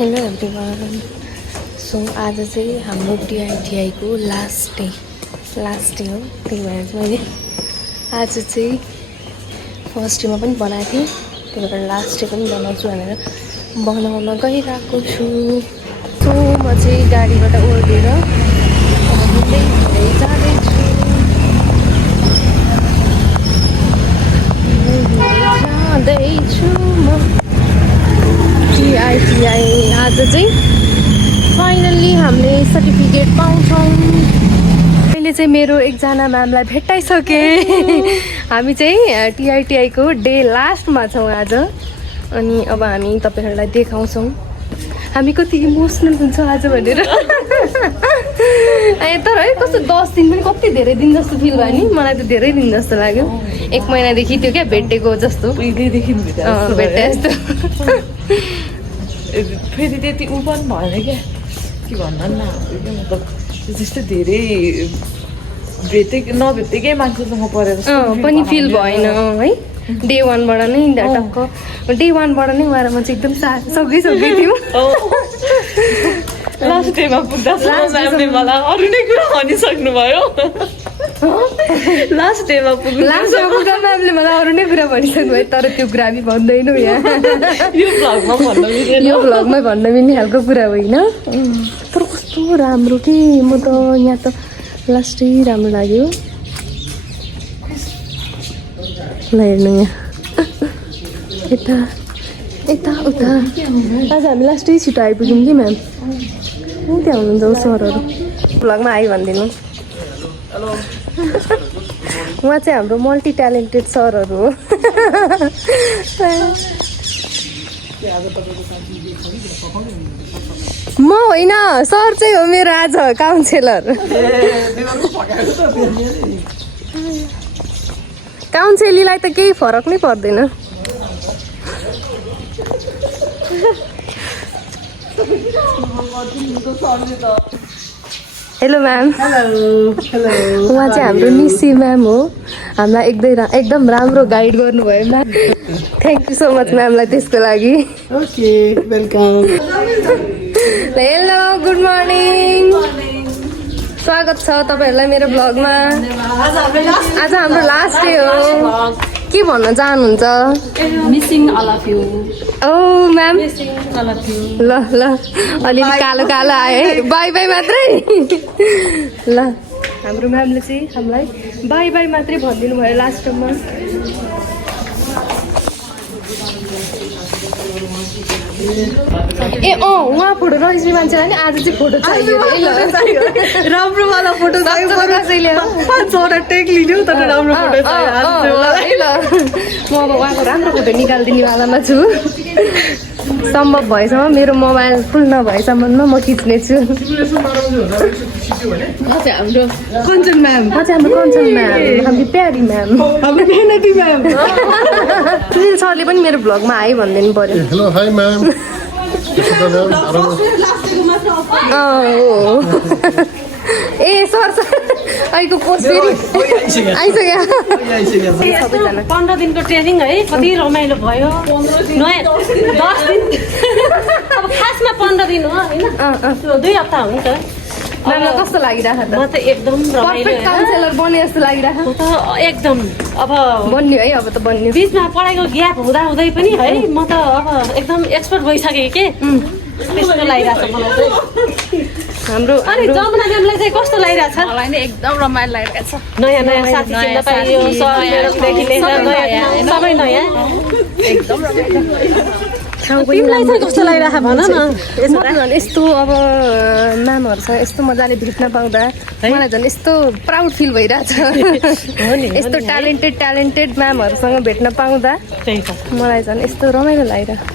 Hello everyone. So आज चाहिँ हाम्रो टिआइटिआईको लास्ट डे हो, त्यही भएर चाहिँ मैले आज चाहिँ फर्स्ट डेमा पनि बनाएको थिएँ, त्यही भएर लास्ट डे पनि बनाउँछु भनेर बनाउन गइरहेको छु। सो म चाहिँ गाडीबाट ओर्लेर हिँड्दै जाँदैछु म टिआइटिआई। आज चाहिँ फाइनल्ली हामीले सर्टिफिकेट पाउँछौँ। मैले चाहिँ मेरो एकजना म्यामलाई भेट्टाइसकेँ। हामी चाहिँ टिआइटिआईको डे लास्टमा छौँ आज, अनि अब हामी तपाईँहरूलाई देखाउँछौँ हामी कति इमोसनल हुन्छ आज भनेर। तर है कस्तो 10 दिन पनि कति धेरै दिन जस्तो फिल भयो नि, मलाई त धेरै दिन जस्तो लाग्यो। 1 महिनादेखि थियो क्या भेटेको जस्तो, उहिलेदेखि भेटे जस्तो। फेरि त्यति ऊ पनि भएन क्या, के भन्नु न, मतलब त्यस्तै धेरै नभेटेकै मान्छेसँग परेर पनि फिल भएन है। डे 1बाट नै टक्क डे 1बाट नै गएर म चाहिँ एकदम सँगै थियौँ। लास्ट डेमा पुग्दा म्यामले मलाई अरू नै कुरा भनिसक्नु भयो। लास्ट डेमा पुग्दा म्यामले मलाई अरू नै कुरा भनिसक्नु भयो, तर त्यो कुरा हामी भन्दैनौँ यहाँ। यो भ्लगमै भन्न मिल्ने खालको कुरा होइन। तर कस्तो राम्रो कि, म त यहाँ त लास्टै राम्रो लाग्यो। ल हेर्नु यहाँ यता यता उता। आज हामी लास्टै छिटो आइपुग्यौँ कि म्याम। त्यहाँ हुनुहुन्छ सरहरू, भ्लगमा आइ भनिदिनु। उहाँ चाहिँ हाम्रो मल्टी ट्यालेन्टेड सरहरू हो। म होइन, सर चाहिँ हो मेरो आज काउन्सिलर। काउन्सिलीलाई त केही फरक नै पर्दैन। Hello ma'am. उहाँ चाहिँ हाम्रो निसी म्याम हो, हामीलाई एकदम राम्रो गाइड गर्नुभयो ma'am. Thank you so much म्यामलाई त्यसको लागि। Okay, welcome. Hello, good morning. स्वागत छ तपाईँहरूलाई मेरो ब्लगमा। आज हाम्रो लास्ट डे हो। के भन्न चाहनुहुन्छ? Missing all of you. ओ म्याम, ल अलिअलि कालो कालो आयो है। बाई बाई मात्रै। ल हाम्रो म्यामले चाहिँ हामीलाई बाई बाई मात्रै भनिदिनु भयो लास्ट टाइममा। ए उहाँ फोटो रजिस्ट्री मान्छेलाई नि आज चाहिँ फोटो चाहियो। राम्रोवाला फोटो चाहियो। कसैले 5वटा टेक लिनु, तर राम्रो फोटो चाहियो। ल म अब उहाँको राम्रो फोटो निकालिदिनेवालामा छु। सम्भव भएसम्म, मेरो मोबाइल फुल नभएसम्ममा म खिच्नेछु। हाम्रो कञ्चन म्याम, हाम्रो कञ्चन म्याम, हाम्रो प्यारी म्याम, हाम्रो मेहनती म्याम। सुनिल सरले पनि मेरो भ्लगमा आइ भनिदिनु पर्यो। Hello, hi ma'am. ए सर अहिलेको पोस्ट फेरि आइसक्यो। 15 दिनको ट्रेनिङ है, कति रमाइलो भयो। नयाँ 10 दिन, अब खासमा 15 दिन हो होइन, 2 हप्ता हो नि त। म्यामलाई कस्तो लागिरहेको म त एकदम रमाइलो काउन्सिलर बने जस्तो लागिरहेको। म त एकदम अब बन्यो है, अब त बन्यो। बिचमा पढाइको ग्याप हुँदै पनि है, म त अब एकदम एक्सपर्ट भइसकेँ के, त्यस्तो लागिरहेको छ मलाई चाहिँ। हाम्रो अनि जमुना म्यामलाई चाहिँ कस्तो लागिरहेको छ? मलाई नि एकदम रमाइलो लागिरहेको छ। नयाँ साथी चिन्न पाइयो, सर म्याडमदेखि लिएर सबै नयाँ, एकदम रमाइलो। तिमीलाई चाहिँ कस्तो लागिरहेको भन न। यस्तो अब म्यामहरूसँग यस्तो मजाले भेट्न पाउँदा मलाई झन् यस्तो प्राउड फिल भइरहेछ। यस्तो ट्यालेन्टेड म्यामहरूसँग भेट्न पाउँदा मलाई झन् यस्तो रमाइलो लागिरहेको।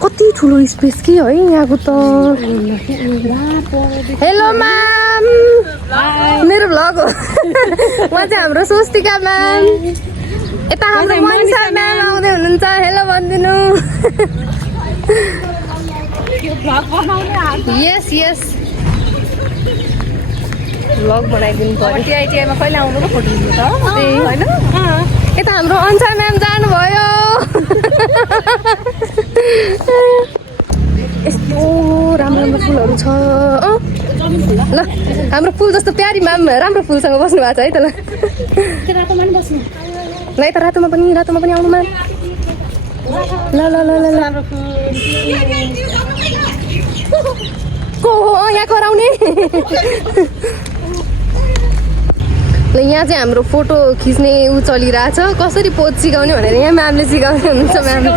कति ठुलो स्पेस के है यहाँको त। हेलो म्याम, मेरो भ्लग हो। उहाँ चाहिँ हाम्रो स्वस्तिका म्याम। यता हाम्रो मनिषा म्याम आउँदै हुनुहुन्छ, हेलो भनिदिनु। यस भ्लग बनाइदिनु पर्यो। टिआइटिआईमा कहिले आउनु र फोटो लिनु त होइन? यता हाम्रो अन्सार म्याम जानुभयो। फुलहरू छ ल हाम्रो फुल जस्तो प्यारी म्याम राम्रो फुलसँग बस्नु भएको छ है त ल ल यता रातोमा पनि आउनु म्याम ल ल ल ल को हो यहाँ कराउने ल यहाँ चाहिँ हाम्रो फोटो खिच्ने ऊ चलिरहेछ कसरी पोज सिकाउने भनेर यहाँ म्यामले सिकाउने हुनुहुन्छ म्यामले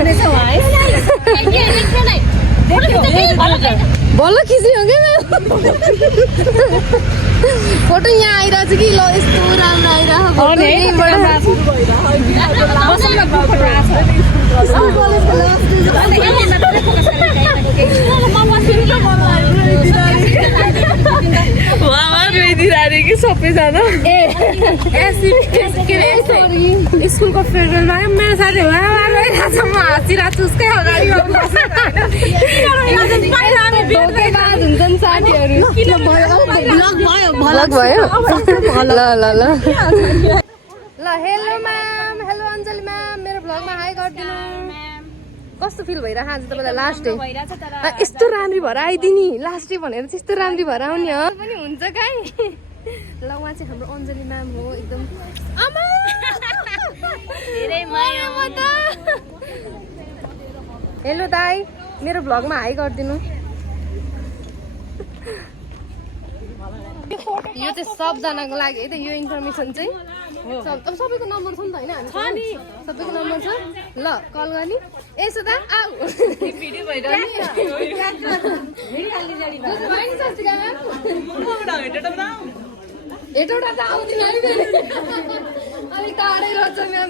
बल्ल खिच्ने हो क्या म्याम फोटो यहाँ आइरहेछ कि ल यस्तो राम्रो कि सबैजना स्कुलको फेयरवेलमा मेरो साथीहरू आइरहेको छ म हाँसिरहेको छु उसकै अगाडि ल ल ल ल hello ma'am hello Anjali ma'am मेरो भ्लगमा हाई गरिदिनु कस्तो फिल भइरहेको आज तपाईँलाई लास्ट डे यस्तो राम्री भएर आइदिने लास्ट डे भनेर चाहिँ यस्तो राम्री भएर आउने हो पनि हुन्छ काहीँ ल उहाँ चाहिँ हाम्रो अञ्जली म्याम हो एकदम हेलो दाई मेरो भ्लगमा हाई गरिदिनु यो चाहिँ सबजनाको लागि है त यो इन्फर्मेसन चाहिँ अब सबैको नम्बर छ नि त होइन सबैको नम्बर छ ल कल गर्ने यसो त आऊ हेटौँडा त आउँदैन अलिक टाढै रहेछ म्याम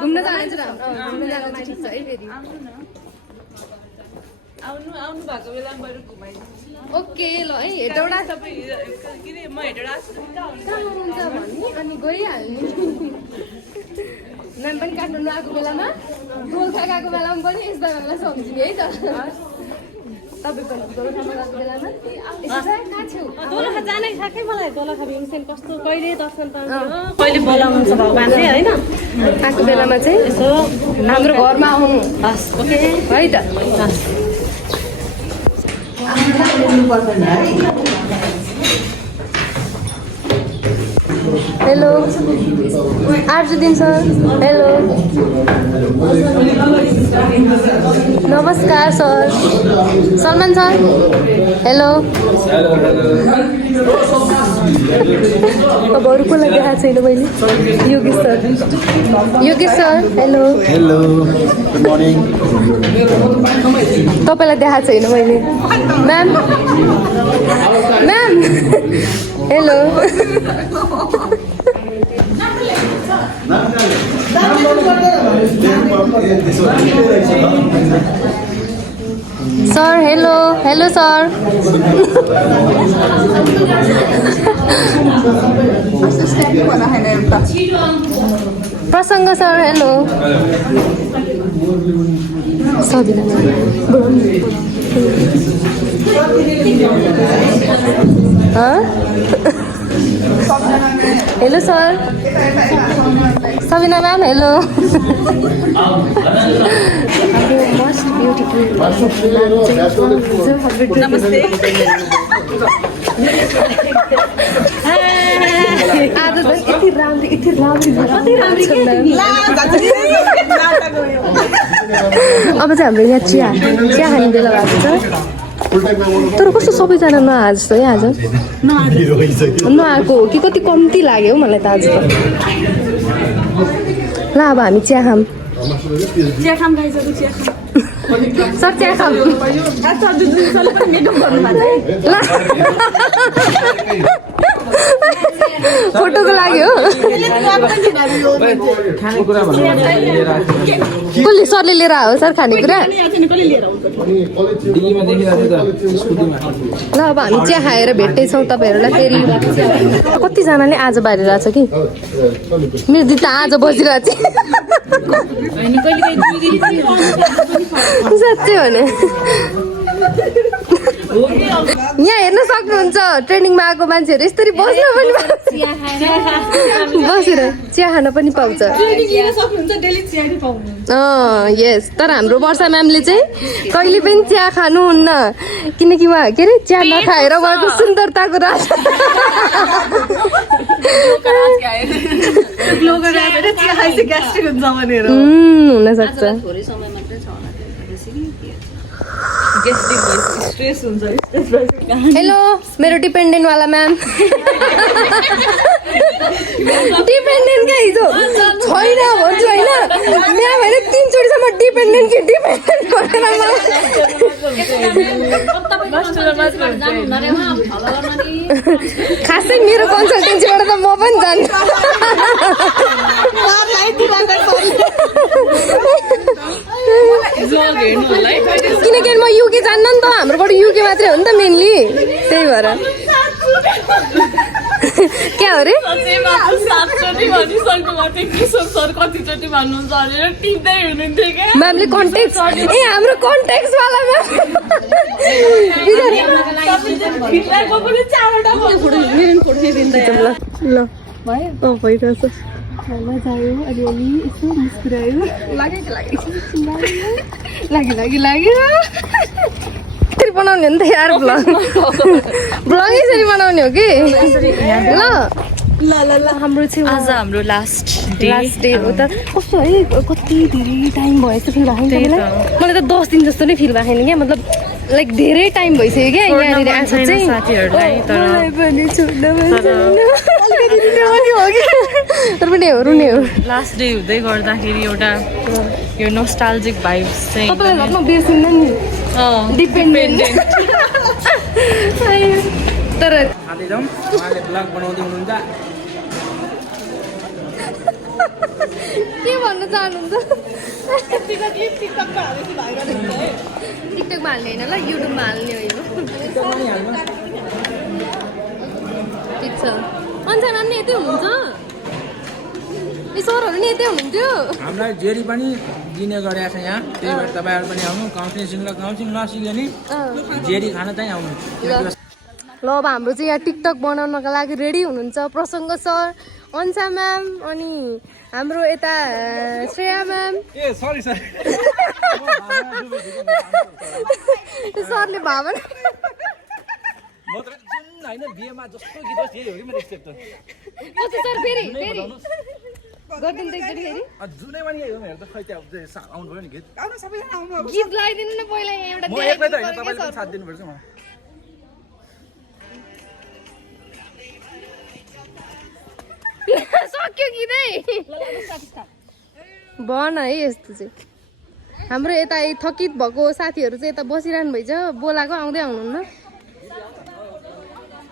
घुम्न जाने चाहिँ घुम्न जानु चाहिँ ठिक छ है फेरि आउनु भएको बेलामा बरु घुमाइदिन्छु ओके ल है हेटौँडा म हेटेर कहाँ हुन्छ भन्ने अनि गइहाल्ने म्याम पनि काठमाडौँ आएको बेलामा गोर्खा गएको बेलामा पनि यस्ता बेला सम्झिने है त तपाईँ पनि गोर्खामा गएको बेलामा कहाँ छेउ दोलखा जानै छ कि मलाई दोलखा भीमसेन कस्तो कहिले दर्शन पाउँछ कहिले बोलाउनुहुन्छ भगवानले होइन आएको बेलामा चाहिँ यसो हाम्रो घरमा आउनु हस् ओके है त हेलो आर्जुदिन सर हेलो नमस्कार सर सलमान सर हेलो अब अरू कसलाई देखाएको छैन मैले Yogesh sir hello hello good morning तपाईँलाई देखाएको छैन मैले ma'am hello sir hello hello sir प्रसङ्ग sir hello Sabina hello sir Sabina ma'am hello most beautiful नमस्ते आज झन् यति राम्रो अब चाहिँ हाम्रो यहाँ चिया खाने बेला भएको छ तर कस्तो सबैजना नआए जस्तो है आज नआएको हो कि कति कम्ती लाग्यो हौ मलाई त आज त ल अब हामी चिया खाम सर चिया खाम ल फोटोको लागि हो कसले सरले लिएर आयो सर खानेकुरा ल अब हामी चिया खाएर भेट्दैछौँ तपाईँहरूलाई फेरि कतिजनाले आज बारिरहेछ कि मेरो दिदी त आज बसिरहेको छ साँच्चै भने यहाँ हेर्न सक्नुहुन्छ ट्रेनिङमा आएको मान्छेहरू यसरी बस्न पनि बसेर चिया खान पनि पाउँछ यस तर हाम्रो वर्षा म्यामले चाहिँ कहिले पनि चिया खानुहुन्न किनकि उहाँ के अरे चिया नखाएर उहाँको सुन्दरताको राज हुनसक्छ हेलो मेरो डिपेन्डेन्टवाला म्याम डिपेन्डेन्ट क्या हिजो छैन भन्छु होइन म्याम होइन 3 चोटिसम्म डिपेन्डेन्ट कि डिपेन्डेन्ट खासै मेरो कन्सल्टेन्सीबाट त म पनि जान्छु किनकि म युके जान्न नि त हाम्रोबाट युके मात्रै हो नि त मेनली त्यही भएर क्या हो रे म्यामले कन्ट्याक्ट ए हाम्रो कन्ट्याक्ट वाला ल भइरहेछ मजा आयो अलिअलि यसो मुस्कुरायो लाग्यो यसरी बनाउने हो नि त यार ब्लग यसरी बनाउने हो कि ल हाम्रो चाहिँ आज हाम्रो लास्ट डे हो त कस्तो है कति धेरै टाइम भयो जस्तो फिल भएको नि मलाई त 10 दिन जस्तो नै फिल भएको छैन क्या मतलब लाइक धेरै टाइम भइसक्यो क्या यहाँनिर आएको चाहिँ साथीहरूलाई तर पनि रुने हो लास्ट डे हुँदै गर्दाखेरि एउटा यो नोस्टाल्जिक भाइब्स चाहिँ तपाईँलाई घरमा बिर्सिन्न नि डिपेन्डेन्ट तर के भन्न चाहनुहुन्छ टिकटकमा हाल्ने होइन ल युट्युबमा हाल्ने हो ठिक छ अन्साना नि यतै हुनुहुन्छ ए सरहरू नि यतै हुनुहुन्थ्यो हामीलाई जेरी पनि दिने गरेको छ यहाँ त्यही भएर तपाईँहरू पनि आउनु काउन्सिलिङ नसिक्यो नि जेरी खान चाहिँ आउनु ल अब हाम्रो चाहिँ यहाँ टिकटक बनाउनको लागि रेडी हुनुहुन्छ प्रसङ्ग सर अन्सा म्याम अनि हाम्रो यता श्रेया म्याम सरले भावना सर फेरि गीत लगाइदिनु न पहिला एउटा सक्यो गीतै भन है यस्तो चाहिँ हाम्रो यता थकित भएको साथीहरू चाहिँ यता बसिरहनु भएछ बोलाएको आउँदै आउनुहुन्न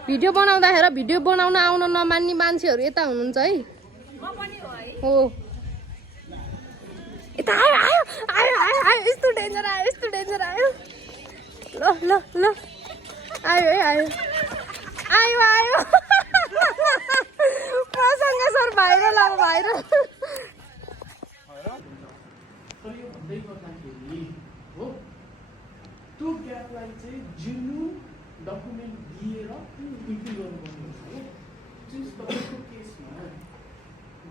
भिडियो बनाउँदाखेरि भिडियो बनाउन आउन नमान्ने मान्छेहरू यता हुनुहुन्छ है हो यता आयो आयो आयो आयो आयो यस्तो डेन्जर आयो ल ल ल आयो है आयो आयो आयो प्रसङ्ग सर भाइरल अब भाइरल त्यो ग्यापलाई चाहिँ जिनु डकुमेन्ट दिएर इम्प्लिमेन्ट गर्नुपर्छ हो जुन तपाईँको केसमा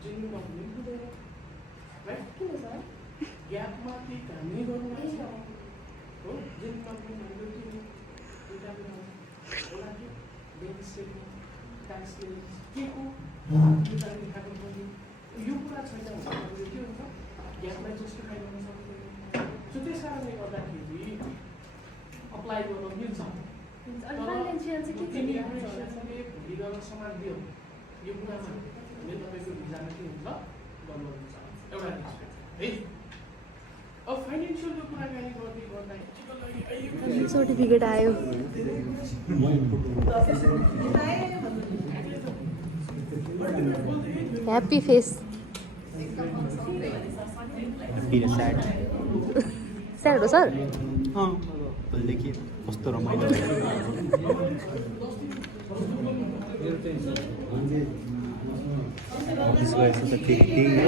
जिनु डकुमेन्ट हुँदैन राइट किन सर ग्यापमा केही कामै गर्नुपर्छ हो जिनु डकुमेन्ट हाम्रो होला कि ब्याङ्क स्टेटमेन्ट ट्याक्स के को यो कुरा छैन भन्दाखेरि के हुन्छ ग्यापलाई जस्टिफाई गर्न सक्दैन सो त्यस कारणले गर्दाखेरि अप्लाई गर्न मिल्छ भोलि गएर समाज दियो यो कुरामा भने तपाईँको भिजामा के हुन्छ बन्द हुन्छ एउटा है अब फाइनेन्सियल यो कुराकानी गर्दा सर्टिफिकेट आयो ह्याप्पी फेस स्याड हो सर भोलिदेखि कस्तो रमाइलो अफिस गएपछि त त्यही हो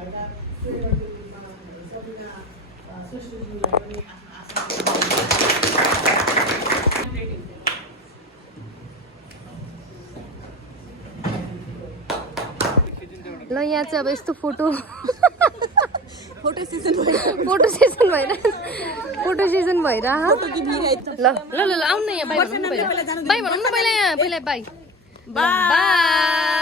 भएका सेवाको रूपमा सबैका श्रेष्ठज्यूलाई पनि आफ्नो ल यहाँ चाहिँ अब यस्तो फोटो सेसन भइरह ल ल ल आउनु न यहाँ बाई भन्नु न पहिला यहाँ पहिला बाई बाई